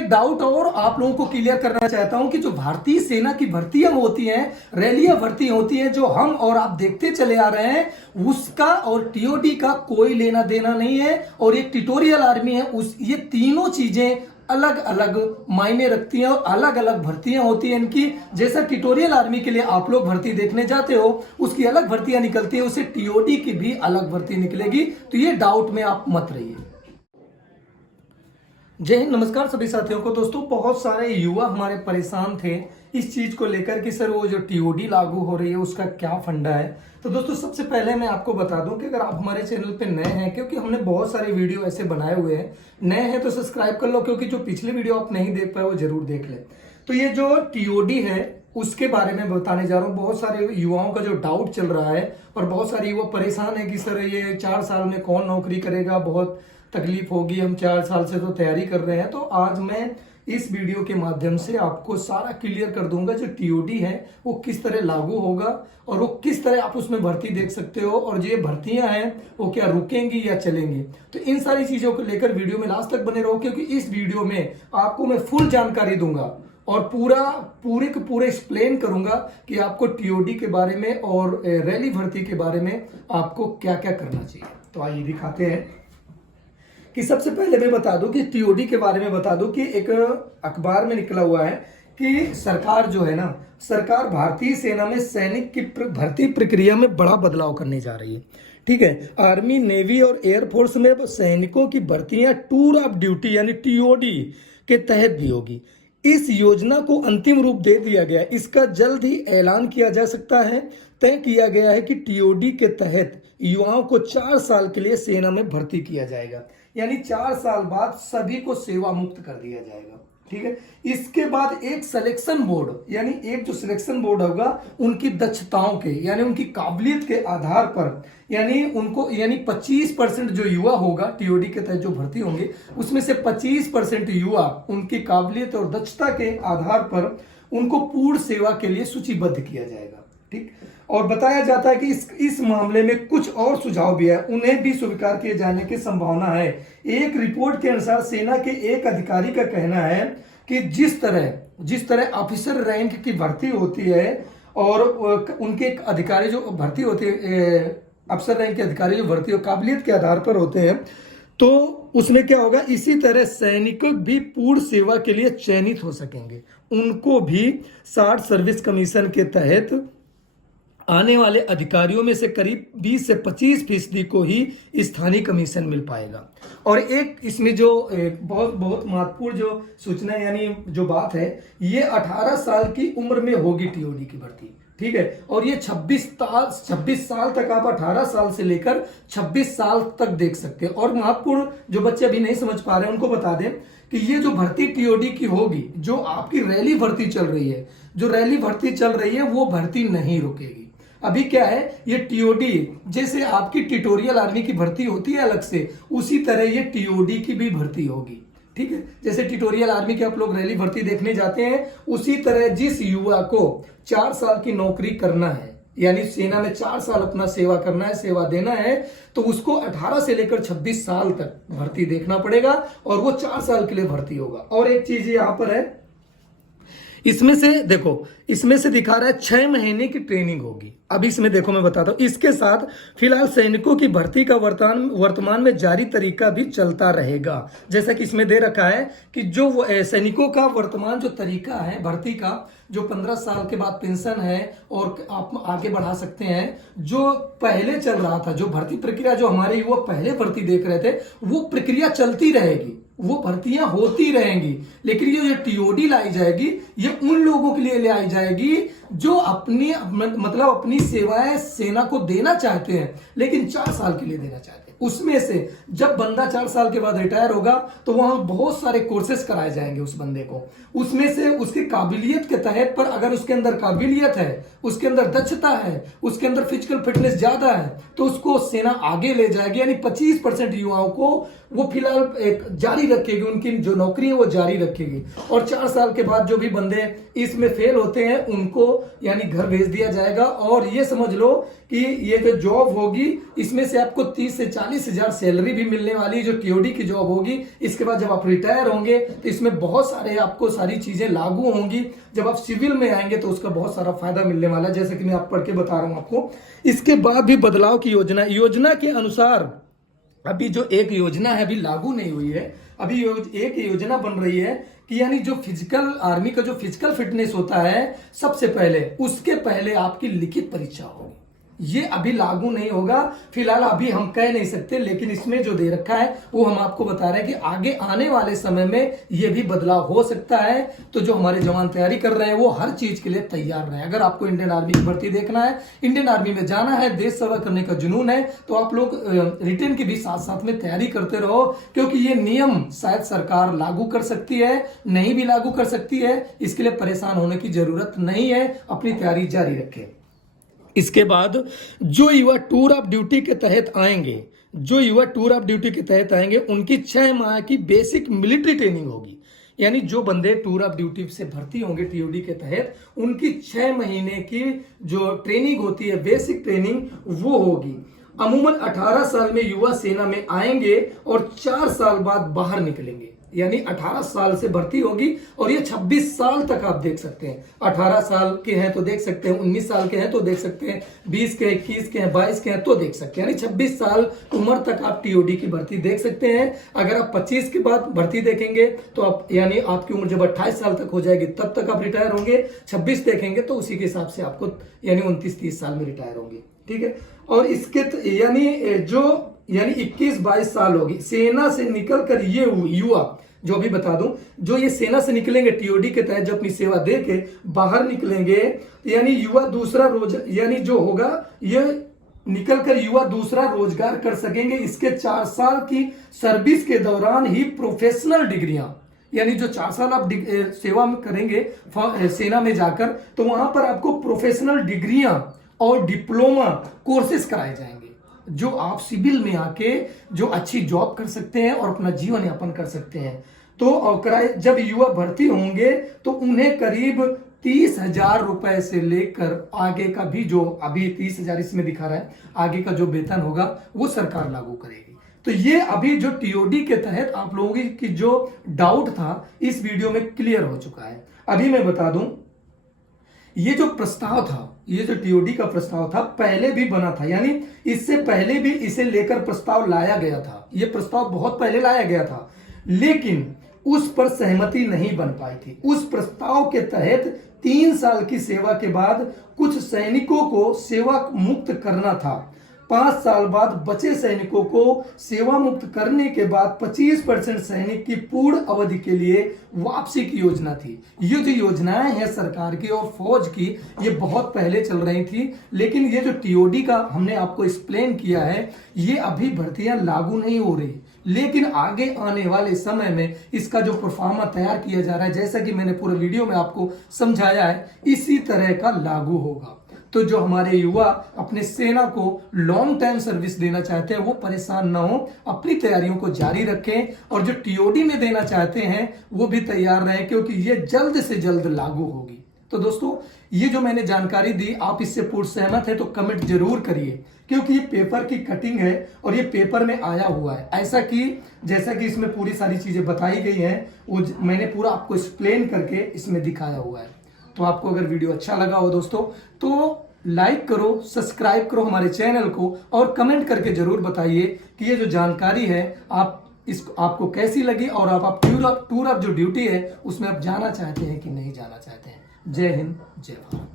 एक डाउट और आप लोगों को क्लियर करना चाहता हूं कि जो भारतीय सेना की भर्तियां होती हैं, रैलियां भर्ती होती हैं, जो हम और आप देखते चले आ रहे हैं, उसका और टीओडी का कोई लेना देना नहीं है। और एक ट्यूटोरियल आर्मी है, ये तीनों चीजें अलग अलग मायने रखती हैं और अलग अलग भर्तियां होती हैं इनकी। जैसा ट्यूटोरियल आर्मी के लिए आप लोग भर्ती देखने जाते हो, उसकी अलग भर्तियां निकलती है, उसे टीओडी की भी अलग भर्ती निकलेगी। तो ये डाउट में आप मत रहिए। जय हिंद, नमस्कार सभी साथियों को। दोस्तों, बहुत सारे युवा हमारे परेशान थे इस चीज को लेकर कि सर वो जो टीओडी लागू हो रही है उसका क्या फंडा है। तो दोस्तों, सबसे पहले मैं आपको बता दूं कि अगर आप हमारे चैनल पे नए हैं, क्योंकि हमने बहुत सारे वीडियो ऐसे बनाए हुए हैं, नए हैं तो सब्सक्राइब कर लो, क्योंकि जो पिछले वीडियो आप नहीं देख पाए वो जरूर देख ले। तो ये जो टीओडी है उसके बारे में बताने जा रहा हूँ। बहुत सारे युवाओं का जो डाउट चल रहा है और बहुत सारे युवा परेशान है कि सर ये 4 साल में कौन नौकरी करेगा, बहुत तकलीफ होगी, हम 4 साल से तो तैयारी कर रहे हैं। तो आज मैं इस वीडियो के माध्यम से आपको सारा क्लियर कर दूंगा जो टीओडी है वो किस तरह लागू होगा और वो किस तरह आप उसमें भर्ती देख सकते हो, और जो ये भर्तियां हैं वो क्या रुकेंगी या चलेंगी। तो इन सारी चीजों को लेकर वीडियो में लास्ट तक बने रहो, क्योंकि इस वीडियो में आपको मैं फुल जानकारी दूंगा और पूरे के पूरे एक्सप्लेन करूंगा कि आपको टीओडी के बारे में और रैली भर्ती के बारे में आपको क्या क्या करना चाहिए। तो आइए दिखाते हैं कि सबसे पहले मैं बता दूं कि टीओडी के बारे में बता दूं कि एक अखबार में निकला हुआ है कि सरकार जो है ना, सरकार भारतीय सेना में सैनिक की भर्ती प्रक्रिया में बड़ा बदलाव करने जा रही है। ठीक है, आर्मी, नेवी और एयरफोर्स में सैनिकों की भर्तियां टूर ऑफ ड्यूटी यानी टीओडी के तहत भी होगी। इस योजना को अंतिम रूप दे दिया गया, इसका जल्द ही ऐलान किया जा सकता है। तय किया गया है कि टीओडी के तहत युवाओं को 4 साल के लिए सेना में भर्ती किया जाएगा, यानी 4 साल बाद सभी को सेवा मुक्त कर दिया जाएगा। ठीक है, इसके बाद एक सिलेक्शन बोर्ड यानी एक जो सिलेक्शन बोर्ड होगा उनकी दक्षताओं के यानी उनकी काबिलियत के आधार पर, यानी उनको 25% जो युवा होगा टीओडी के तहत जो भर्ती होंगे उसमें से 25% युवा उनकी काबिलियत और दक्षता के आधार पर उनको पूर्ण सेवा के लिए सूचीबद्ध किया जाएगा। ठीक, और बताया जाता है कि इस मामले में कुछ और सुझाव भी है, उन्हें भी स्वीकार किए जाने की संभावना है। एक रिपोर्ट के अनुसार सेना के एक अधिकारी का कहना है कि जिस तरह ऑफिसर रैंक की भर्ती होती है और उनके अधिकारी जो भर्ती होते हैं, अफसर रैंक के अधिकारी जो भर्ती हो काबिलियत के आधार पर होते हैं, तो उसमें क्या होगा, इसी तरह सैनिक भी पूर्ण सेवा के लिए चयनित हो सकेंगे। उनको भी 60 सर्विस कमीशन के तहत आने वाले अधिकारियों में से करीब 20 से 25% को ही स्थानीय कमीशन मिल पाएगा। और एक इसमें जो बहुत महत्वपूर्ण जो सूचना यानी जो बात है, ये 18 साल की उम्र में होगी टीओडी की भर्ती। ठीक है, और ये 26 साल तक, आप 18 साल से लेकर 26 साल तक देख सकते हैं। और महत्वपूर्ण जो बच्चे अभी नहीं समझ पा रहे हैं उनको बता दें कि ये जो भर्ती टीओडी की होगी, जो आपकी रैली भर्ती चल रही है, वो भर्ती नहीं रुकेगी। अभी क्या है, ये टीओडी जैसे आपकी ट्यूटोरियल आर्मी की भर्ती होती है अलग से, उसी तरह ये टीओडी की भी भर्ती होगी। ठीक है, जैसे ट्यूटोरियल आर्मी के आप लोग रैली भर्ती देखने जाते हैं, उसी तरह जिस युवा को 4 साल की नौकरी करना है, यानी सेना में 4 साल अपना सेवा करना है, सेवा देना है, तो उसको 18 से लेकर 26 साल तक भर्ती देखना पड़ेगा और वो 4 साल के लिए भर्ती होगा। और एक चीज यहां पर है, इसमें से दिखा रहा है 6 महीने की ट्रेनिंग होगी। अब इसमें देखो मैं बताता हूं, इसके साथ फिलहाल सैनिकों की भर्ती का वर्तमान में जारी तरीका भी चलता रहेगा। जैसा कि इसमें दे रखा है कि जो सैनिकों का वर्तमान जो तरीका है भर्ती का, जो 15 साल के बाद पेंशन है और आप आगे बढ़ा सकते हैं, जो पहले चल रहा था, जो भर्ती प्रक्रिया जो हमारे युवा पहले भर्ती देख रहे थे, वो प्रक्रिया चलती रहेगी, वो भर्तियां होती रहेंगी। लेकिन ये जो टीओडी लाई जाएगी, ये उन लोगों के लिए ले आई जाएगी जो अपनी सेवाएं सेना को देना चाहते हैं, लेकिन 4 साल के लिए देना चाहते हैं। उसमें से जब बंदा 4 साल के बाद रिटायर होगा तो वहां बहुत सारे कोर्सेस कराए जाएंगे उस बंदे को। उसमें से उसकी काबिलियत के तहत पर, अगर उसके अंदर काबिलियत है, उसके अंदर दक्षता है, उसके अंदर फिजिकल फिटनेस ज्यादा है, तो उसको सेना आगे ले जाएगी। यानी 25% युवाओं को वो फिलहाल एक जारी रखेगी, उनकी जो नौकरी है वो जारी रखेगी। और 4 साल के बाद जो भी बंदे इसमें फेल होते हैं उनको यानी घर भेज दिया जाएगा। और ये समझ लो कि ये जो जॉब होगी इसमें से आपको 30 से 40 40,000 सैलरी भी मिलने वाली है जो टीओडी की जॉब होगी। इसके बाद जब आप रिटायर होंगे तो इसमें बहुत सारे आपको सारी चीजें लागू होंगी। जब आप सिविल में आएंगे तो उसका बहुत सारा फायदा मिलने वाला है, जैसे कि मैं आप पढ़ के बता रहा हूं आपको। इसके बाद भी बदलाव की योजना के अनुसार अभी जो एक योजना है अभी लागू नहीं हुई है। अभी एक योजना बन रही है कि यानी जो फिजिकल आर्मी का जो फिजिकल फिटनेस होता है सबसे पहले उसके पहले आपकी लिखित परीक्षा होगी। ये अभी लागू नहीं होगा, फिलहाल अभी हम कह नहीं सकते, लेकिन इसमें जो दे रखा है वो हम आपको बता रहे हैं कि आगे आने वाले समय में ये भी बदलाव हो सकता है। तो जो हमारे जवान तैयारी कर रहे हैं वो हर चीज के लिए तैयार रहे। अगर आपको इंडियन आर्मी की भर्ती देखना है, इंडियन आर्मी में जाना है, देश सेवा करने का जुनून है, तो आप लोग रिटर्न की भी साथ साथ में तैयारी करते रहो, क्योंकि ये नियम शायद सरकार लागू कर सकती है, नहीं भी लागू कर सकती है। इसके लिए परेशान होने की जरूरत नहीं है, अपनी तैयारी जारी रखें। इसके बाद जो युवा टूर ऑफ ड्यूटी के तहत आएंगे उनकी 6 माह की बेसिक मिलिट्री ट्रेनिंग होगी। यानी जो बंदे टूर ऑफ ड्यूटी से भर्ती होंगे टीओडी के तहत, उनकी 6 महीने की जो ट्रेनिंग होती है बेसिक ट्रेनिंग वो होगी। अमूमन 18 साल में युवा सेना में आएंगे और 4 साल बाद बाहर निकलेंगे। यानी 18 साल से भर्ती होगी और ये 26 साल तक आप देख सकते हैं। 18 साल के हैं तो देख सकते हैं, 19 साल के हैं तो देख सकते हैं, 20 के, 21 के हैं, 22 के हैं तो देख सकते हैं। यानी 26 साल उम्र तक आप टीओडी की भर्ती देख सकते हैं। अगर आप 25 के बाद भर्ती देखेंगे तो आप यानी आपकी उम्र जब 28 साल तक हो जाएगी तब तक आप रिटायर होंगे। 26 देखेंगे तो उसी के हिसाब से आपको यानी 29-30 साल में रिटायर होंगे। ठीक है। और इसके यानी 21-22 साल होगी सेना से निकलकर ये युवा, जो भी बता दूं, जो ये सेना से निकलेंगे टीओडी के तहत, जो अपनी सेवा दे के बाहर निकलेंगे, यानी युवा दूसरा यानी जो होगा ये निकलकर युवा दूसरा रोजगार कर सकेंगे। इसके 4 साल की सर्विस के दौरान ही प्रोफेशनल डिग्रियां, यानी जो 4 साल आप सेवा में करेंगे सेना में जाकर, तो वहां पर आपको प्रोफेशनल डिग्रियां और डिप्लोमा कोर्सेज कराए जाएंगे, जो आप सिविल में आके जो अच्छी जॉब कर सकते हैं और अपना जीवन यापन कर सकते हैं। तो जब युवा भर्ती होंगे तो उन्हें करीब 30,000 रुपए से लेकर आगे का भी, जो अभी 30,000 इसमें दिखा रहा है, आगे का जो वेतन होगा वो सरकार लागू करेगी। तो ये अभी जो टीओडी के तहत आप लोगों की जो डाउट था इस वीडियो में क्लियर हो चुका है। अभी मैं बता दूं, ये जो प्रस्ताव था, ये जो टीओडी का प्रस्ताव था पहले भी बना था, यानी इससे पहले भी इसे लेकर प्रस्ताव लाया गया था। ये प्रस्ताव बहुत पहले लाया गया था, लेकिन उस पर सहमति नहीं बन पाई थी। उस प्रस्ताव के तहत 3 साल की सेवा के बाद कुछ सैनिकों को सेवा मुक्त करना था। 5 साल बाद बचे सैनिकों को सेवा मुक्त करने के बाद 25% सैनिक की पूर्ण अवधि के लिए वापसी की योजना थी। ये जो योजनाएं हैं सरकार की और फौज की, ये बहुत पहले चल रही थी, लेकिन ये जो टीओडी का हमने आपको एक्सप्लेन किया है, ये अभी भर्तियां लागू नहीं हो रही, लेकिन आगे आने वाले समय में इसका जो परफॉर्मा तैयार किया जा रहा है, जैसा कि मैंने पूरे वीडियो में आपको समझाया है, इसी तरह का लागू होगा। तो जो हमारे युवा अपने सेना को लॉन्ग टाइम सर्विस देना चाहते हैं वो परेशान ना हो, अपनी तैयारियों को जारी रखें, और जो टीओडी में देना चाहते हैं वो भी तैयार रहें, क्योंकि ये जल्द से जल्द लागू होगी। तो दोस्तों, ये जो मैंने जानकारी दी, आप इससे पूर्ण सहमत है तो कमेंट जरूर करिए, क्योंकि ये पेपर की कटिंग है और ये पेपर में आया हुआ है। ऐसा कि जैसा कि इसमें पूरी सारी चीजें बताई गई हैं, वो मैंने पूरा आपको एक्सप्लेन करके इसमें दिखाया हुआ है। तो आपको अगर वीडियो अच्छा लगा हो दोस्तों तो लाइक करो, सब्सक्राइब करो हमारे चैनल को, और कमेंट करके जरूर बताइए कि ये जो जानकारी है आपको कैसी लगी, और आप टूर ऑफ जो ड्यूटी है उसमें आप जाना चाहते हैं कि नहीं जाना चाहते हैं। जय हिंद, जय भारत।